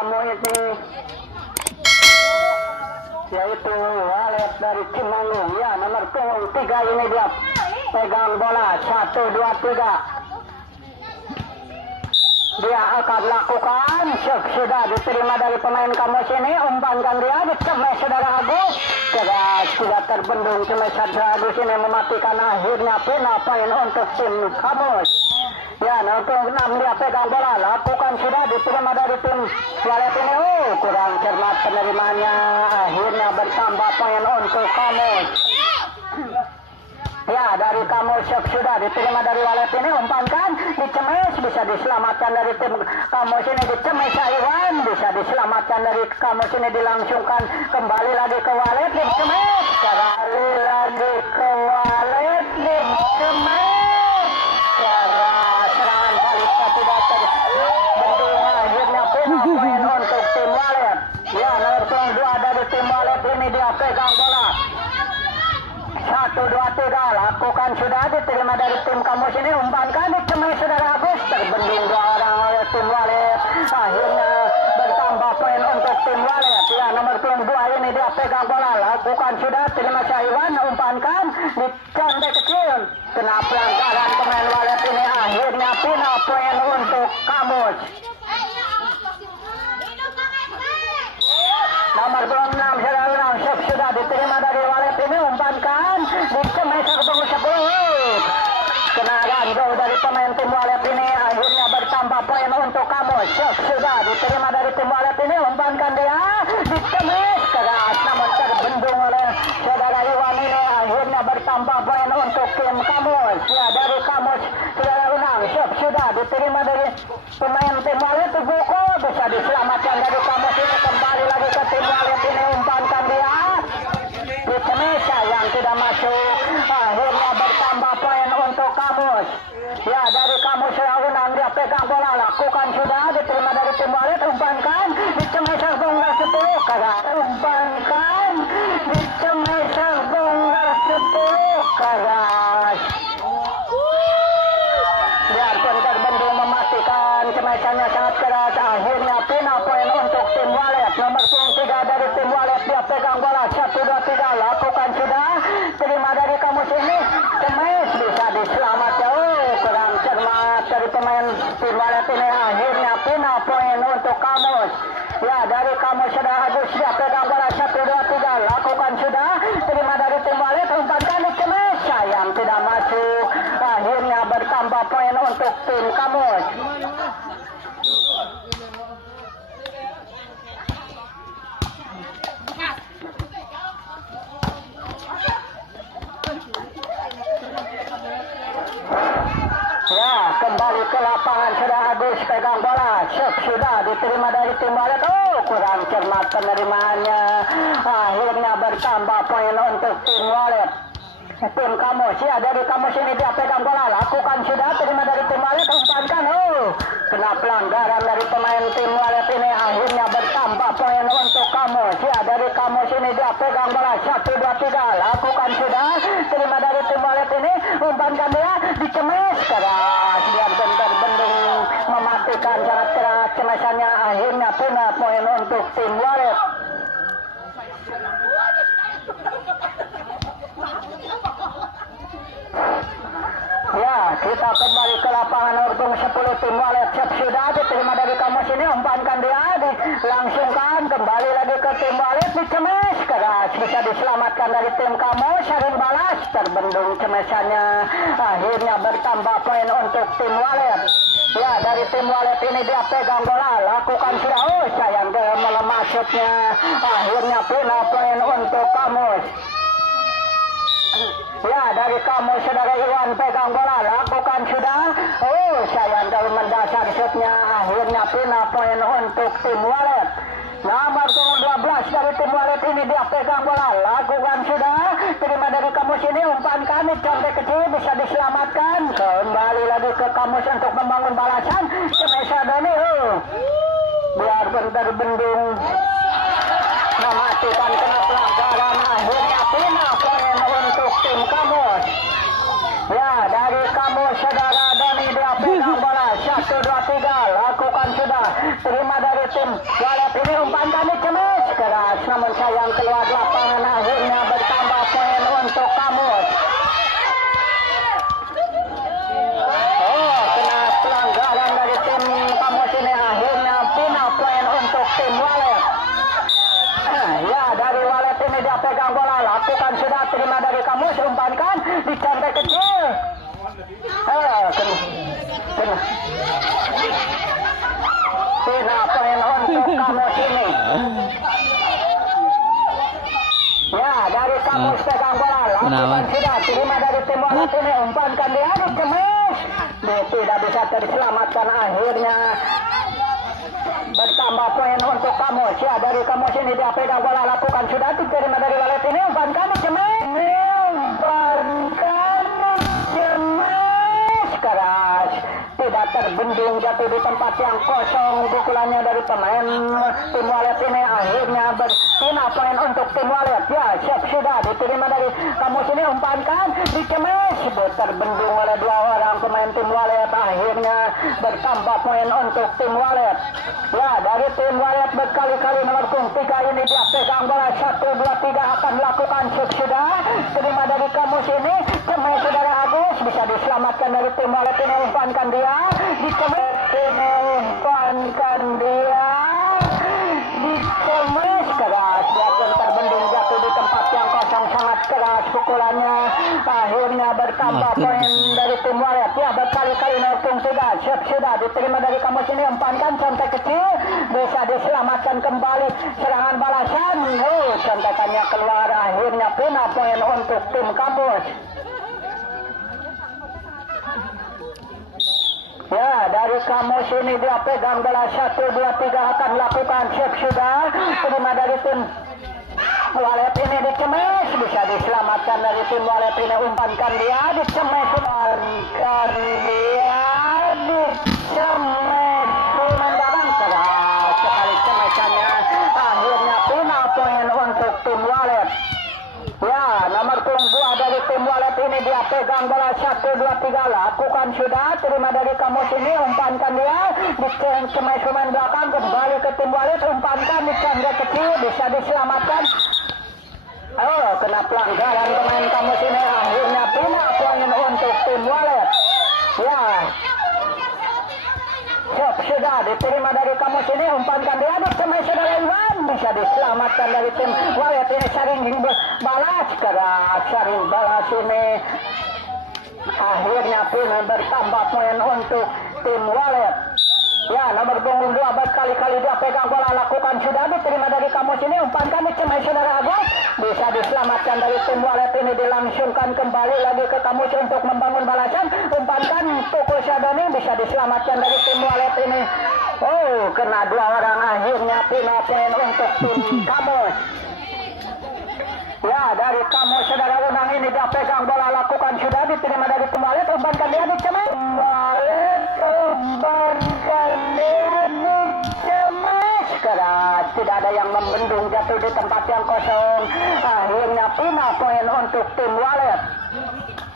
kamu ini yaitu walet dari Cimanggung ya, nomor punggung 3 ini dia pegang bola 1 2 3. Dia akan lakukan sudah diterima dari pemain kamu sini, umpankan dia dicemai saudara Agus, keras tidak terbendung, cemai saudara Agus ini mematikan, akhirnya poin untuk tim Kamus. Ya, untuk 6 dia pegang bola, lakukan sudah diterima dari tim Walet ini. Kurang cermat penerimanya, akhirnya bertambah poin untuk Kamus. Ya, dari Kamus sudah diterima dari Walet ini, umpankan dicemes, bisa diselamatkan dari tim Kamus ini, dicemes Iwan, bisa diselamatkan dari Kamus ini, dilangsungkan kembali lagi ke Walet, dicemes, kembali lagi ke Walet, dicemes, serangan balik tidak terbendung, akhirnya poin untuk tim Walet. Ya, nomor 2 dari tim Walet ini dia pegang bola. 1 2 3, lakukan sudah diterima dari tim Kamus ini, umpankan dicemai saudara Agus, terbendung 2 orang oleh tim Walet, akhirnya bertambah poin untuk tim Walet. Ya, nomor 2 ini dia pegang bola, lakukan sudah terima Syaiwan, umpankan dicandai kecil, kena pelanggaran pemain Walet ini, akhirnya final poin untuk Kamus. Nomor 6 sudah diterima dari Walet ini, umpankan dicemai serbu 10, kena jauh dari pemain tim Walet ini, akhirnya bertambah poin untuk Kamus. Sudah diterima dari tim Walet ini, umpankan dia dicemai keras namun terbendung oleh saudara Iwan ini, akhirnya bertambah poin untuk tim Kamus. Ya, dari Kamus saudara Unang sudah diterima dari pemain tim Walet, buku bisa diselamatkan dari Kamus ini, kembali lagi ke tim Walet ini, umpankan dia Dicemesa yang tidak masuk, akhirnya bertambah poin untuk Kamus. Ya, dari Kamus Unang dia pegang bola, lakukan sudah diterima dari tim Walet, umpankan dicemesa bongkar 10, keras umpankan dicemesa bongkar 10, keras. Biarpun terbendung mematikan, cemesanya sangat keras, akhirnya final poin untuk tim Walet. Nomor 3 dari tim Walet dia pegang bola, 1 2 3, lakukan sudah terima dari Kamus ini, cemes bisa diselamatkan. Kurang cermat dari pemain tim Walet ini, akhirnya final poin untuk Kamus. Ya, dari Kamus sudah Agus dia pegang bola, 1 2 3, lakukan sudah terima dari tim Walet, umpankan cemes, sayang tidak masuk, akhirnya bertambah poin untuk tim Kamus. Ya, kembali ke lapangan sudah Agus pegang bola, sudah diterima dari tim Walet. Kurang cermat penerimaannya, akhirnya bertambah poin untuk tim Walet. Tim Kamus, ya, dari Kamus ini dia pegang bola, lakukan sudah terima dari tim Walet, umpankan, kena pelanggaran dari pemain tim Walet ini, akhirnya bertambah poin untuk Kamus. Ya, dari Kamus ini dia pegang bola, 1 2 3, lakukan sudah terima dari tim Walet ini, umpankan dia dicemes keras, dia berbendung mematikan sangat keras cemesannya, akhirnya final poin untuk tim Walet. Ya, kita kembali ke lapangan Urung 10 tim Walet, sudah diterima dari Kamus ini, umpankan dia dilangsungkan kembali lagi ke tim Walet, dicemes keras, bisa diselamatkan dari tim Kamus, sering balas, terbendung cemesannya, akhirnya bertambah poin untuk tim Walet. Ya, dari tim Walet ini dia pegang bola, lakukan sudah, sayang dia melemah shootnya, akhirnya final poin untuk Kamus. Ya, dari Kamus saudara Iwan pegang bola, lakukan sudah, sayang dalam mendasar shootnya, akhirnya final poin untuk tim Walet. Nomor 12 dari tim Walet ini dia pegang bola, lakukan sudah terima dari Kamus ini, umpankan contek kecil bisa diselamatkan, kembali lagi ke Kamus untuk membangun balasan, Cemesa Doni, biarpun terbendung mematikan kena pelanggaran, akhirnya final poin untuk tim Kamus. Ya, dari Kamus saudara Doni dia pegang bola, 1 2 3, lakukan sudah terima dari tim walet ini umpankan di Cemes keras namun sayang keluar lapangan akhirnya bertambah poin untuk Kamus. Kena pelanggaran dari tim Kamus ini akhirnya final poin untuk tim walet. Ya dari walet ini dia pegang bola lakukan sudah terima dari Kamus umpankan di cantik kecil. Final poin untuk Kamus ini. Ya dari Kamus pegang bola lakukan sudah terima dari tim walet ini umpankan dia di Cemes. Tidak bisa terselamatkan akhirnya bertambah poin untuk Kamus. Ya dari Kamus ini dia pegang bola lakukan sudah diterima dari walet ini umpankan di Cemes. Umpankan di Cemes keras tidak terbendung jatuh di tempat yang kosong pukulannya dari pemain tim walet ini akhirnya berpindah poin untuk tim walet. Ya siap sudah diterima dari Kamus ini umpankan di Cemes terbendung oleh dua orang pemain tim walet akhirnya bertambah poin untuk tim walet. Ya dari tim walet berkali-kali nomor punggung 3 ini dia pegang bola 1, 2, 3 akan melakukan shoot sudah terima dari Kamus ini Cemes saudara Agus bisa diselamatkan dari tim walet ini umpankan dia di Cemes ini umpankan dia di Cemes keras dia pun terbendung jatuh di tempat yang kosong sangat keras pukulannya akhirnya bertambah poin dari tim walet. Ya berkali-kali nomor punggung 3 siap sudah diterima dari Kamus ini umpankan contek kecil bisa diselamatkan kembali serangan balasan. Contekannya keluar akhirnya final poin untuk tim Kamus. Ya dari Kamus ini dia pegang bola 1, 2, 3 akan lakukan siap sudah terima dari tim walet ini di Cemes bisa diselamatkan dari tim walet ini umpankan dia di Cemes umpankan dia di Cemes mendalam keras sekali Cemesannya akhirnya final poin untuk tim walet. Ya nomor punggung 2 dari tim walet ini dia pegang bola 1, 2, 3 lakukan sudah terima dari Kamus ini umpankan dia di Cemes pemain belakang kembali ke tim walet umpankan di cangga kecil bisa diselamatkan. Kena pelanggaran pemain Kamus ini akhirnya final poin untuk tim walet. Ya siap sudah diterima dari Kamus ini umpankan dia di Cemes saudara Iwan bisa diselamatkan dari tim walet ini saring balas keras saring balas ini akhirnya final bertambah poin untuk tim walet. Ya nomor punggung 2 berkali-kali dia pegang bola lakukan sudah diterima dari Kamus ini umpankan di Cemes saudara Agus bisa diselamatkan dari tim walet ini dilangsungkan kembali lagi ke Kamus untuk membangun balasan umpankan Tuku Syadoni bisa diselamatkan dari tim walet ini. Kena dua orang akhirnya final poin untuk tim Kamus. Ya dari Kamus saudara Unang ini dia pegang bola lakukan sudah diterima dari tim walet umpankan dia di Cemes walet umpankan dia di Cemes keras tidak ada yang membendung jatuh di tempat yang kosong akhirnya final poin untuk tim walet.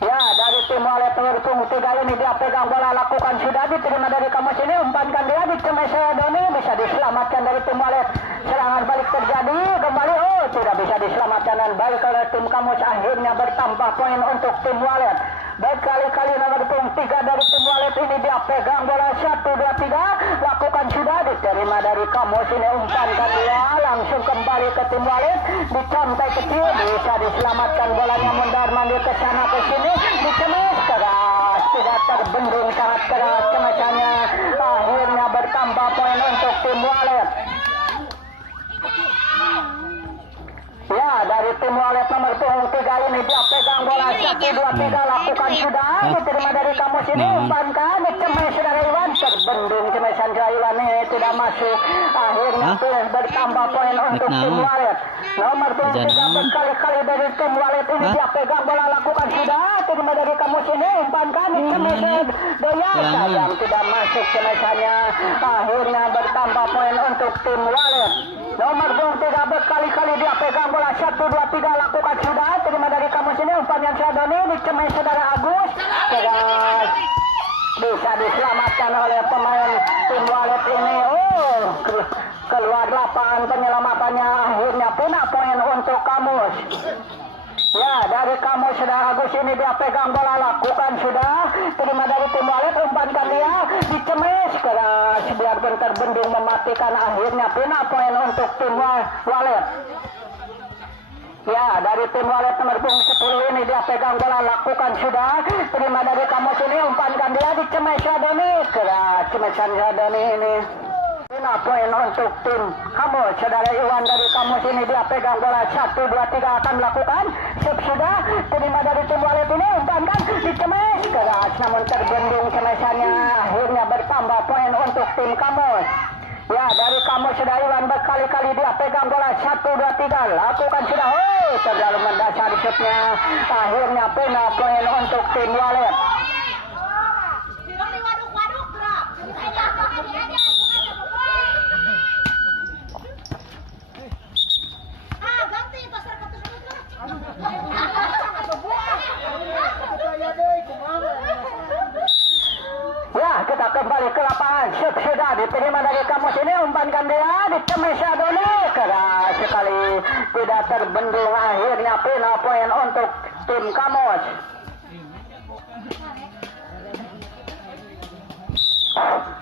Ya dari tim walet nomor punggung 3 ini dia pegang bola lakukan sudah diterima dari Kamus ini umpankan dia di Cemes Doni bisa diselamatkan dari tim walet serangan balik terjadi kembali tidak bisa diselamatkan dan balik oleh tim Kamus akhirnya bertambah poin untuk tim walet. Berkali-kali nomor punggung 3 dari tim walet ini dia pegang bola 1, 2, 3 lakukan sudah diterima dari Kamus ini umpankan dia langsung kembali ke tim walet di contai kecil bisa diselamatkan bolanya mundar mandir ke sana ke sini di Cemes keras tidak terbendung sangat keras Cemesannya akhirnya bertambah poin untuk tim walet. Ya dari tim walet nomor punggung 3 ini dia pegang bola 1, 2, 3 lakukan sudah diterima dari Kamus ini umpankan di Cemes saudara Iwan terbendung Cemesan Iwan ini tidak masuk akhirnya bertambah poin untuk tim walet. Nomor punggung 3 berkali-kali dari tim walet ini dia pegang bola lakukan sudah terima dari Kamus ini umpankan di Cemes Doya sayang tidak masuk Cemesannya akhirnya bertambah poin untuk tim walet. Nomor punggung 3 berkali-kali dia pegang bola 1, 2, 3 lakukan sudah terima dari Kamus ini umpan yang Syadoni di Cemes saudara Agus bisa diselamatkan oleh pemain tim walet ini. keluar lapangan penyelamatannya akhirnya punah poin untuk Kamus. Ya, dari Kamus sudah Agus ini dia pegang bola, lakukan sudah terima dari tim walet, umpankan dia dicemes keras biarpun terbendung mematikan, akhirnya punah poin untuk tim walet. Ya, dari tim walet nomor 10 ini dia pegang bola, lakukan sudah terima dari Kamus ini, umpankan dia dicemes Sadoni keras cemesan Sadoni ini. Nah, poin untuk tim Kamus. Saudara Iwan dari Kamus ini dia pegang bola 1, 2, 3 akan melakukan sudah terima dari tim walet ini, umpankan dicemes keras namun terbendung cemesannya, akhirnya bertambah poin untuk tim Kamus. Ya, dari Kamus sudah Iwan berkali-kali dia pegang bola 1, 2, 3 lakukan sudah, terlalu mendasar shootnya, akhirnya punah poin untuk tim walet. Ya, kita kembali ke lapangan. Sudah diterima dari Kamus ini, umpankan dia dicemes Sadoni keras sekali, tidak terbendung, akhirnya punah poin untuk tim Kamus.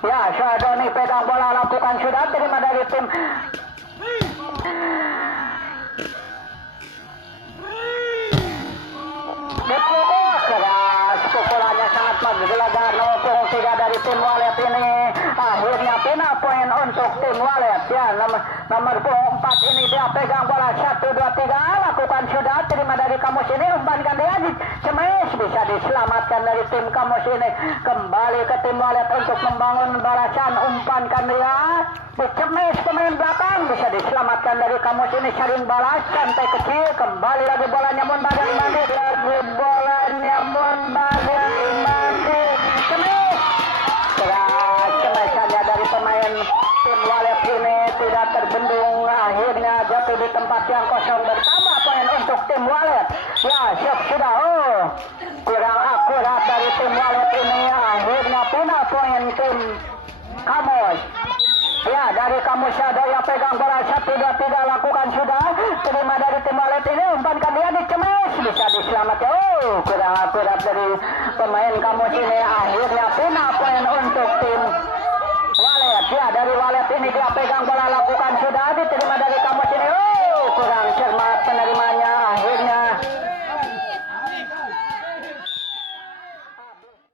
Ya, Sadoni pegang bola, lakukan sudah terima dari tim dipukul keras, pukulannya sangat menggelegar nomor 3 dari tim walet ini, akhirnya punah poin untuk tim walet. Ya, nomor 4 ini dia pegang bola 1, 2, 3 lakukan sudah terima dari Kamus ini, umpankan dia dicemes, bisa diselamatkan dari tim Kamus ini, kembali ke tim walet untuk membangun balasan, umpankan dia dicemes pemain belakang, bisa diselamatkan dari Kamus ini, saling balas santai kecil, kembali lagi bolanya Munbadir lagi bolanya Munbadir cemes keras, cemesannya dari pemain tim walet ini tidak terbendung, akhirnya jatuh di tempat yang kosong, bertambah poin untuk tim walet. Ya, sudah kurang akurat dari tim walet ini, akhirnya punah poin tim Kamus. Ya, dari Kamus ada yang pegang bola 1, 2, 3 lakukan sudah terima dari tim walet ini, umpankan dia dicemes, bisa diselamatkan. Kurang akurat dari pemain Kamus ini, akhirnya